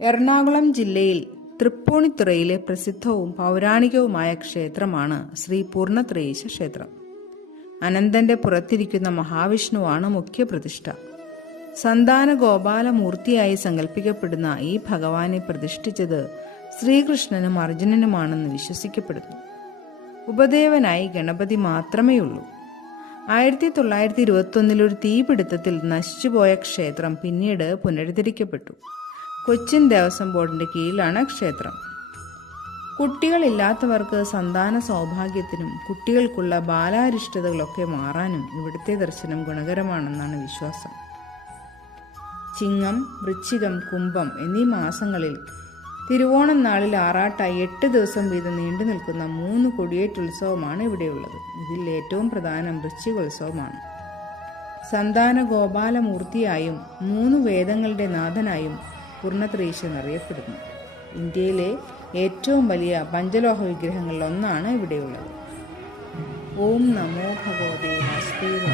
എറണാകുളം ജില്ലയിൽ തൃപ്പൂണിത്തുറയിലെ പ്രസിദ്ധവും പൗരാണികവുമായ ക്ഷേത്രമാണ് ശ്രീ പൂർണത്രയീശ ക്ഷേത്രം. അനന്തന്റെ പുറത്തിരിക്കുന്ന മഹാവിഷ്ണുവാണ് മുഖ്യപ്രതിഷ്ഠ. സന്താന ഗോപാലമൂർത്തിയായി സങ്കല്പിക്കപ്പെടുന്ന ഈ ഭഗവാനെ പ്രതിഷ്ഠിച്ചത് ശ്രീകൃഷ്ണനും അർജുനനുമാണെന്ന് വിശ്വസിക്കപ്പെടുന്നു. ഉപദേവനായി ഗണപതി മാത്രമേയുള്ളൂ. ആയിരത്തി തൊള്ളായിരത്തി ഇരുപത്തൊന്നിൽ ഒരു തീപിടുത്തത്തിൽ നശിച്ചുപോയ ക്ഷേത്രം പിന്നീട് പുനരുദ്ധരിക്കപ്പെട്ടു. കൊച്ചിൻ ദേവസ്വം ബോർഡിന്റെ കീഴിലാണ് ക്ഷേത്രം. കുട്ടികളില്ലാത്തവർക്ക് സന്താന സൗഭാഗ്യത്തിനും കുട്ടികൾക്കുള്ള ബാലാരിഷ്ടതകളൊക്കെ മാറാനും ഇവിടുത്തെ ദർശനം ഗുണകരമാണെന്നാണ് വിശ്വാസം. ചിങ്ങം വൃശ്ചികം കുംഭം എന്നീ മാസങ്ങളിൽ തിരുവോണം നാളിൽ ആറാട്ടായി എട്ട് ദിവസം വീതം നീണ്ടു നിൽക്കുന്ന മൂന്ന് കൊടിയേറ്റുത്സവമാണ് ഇവിടെയുള്ളത്. ഇതിൽ ഏറ്റവും പ്രധാനം വൃശ്ചികോത്സവമാണ്. സന്താന ഗോപാലമൂർത്തിയായും മൂന്ന് വേദങ്ങളുടെ നാഥനായും പൂർണത്രയീശൻ എന്നറിയപ്പെടുന്നു ഇന്ത്യയിലെ ഏറ്റവും വലിയ പഞ്ചലോഹ വിഗ്രഹങ്ങളിൽ ഒന്നാണ് ഇവിടെയുള്ളത്. ഓം നമോ ഭഗവതേ വാസുദേവായ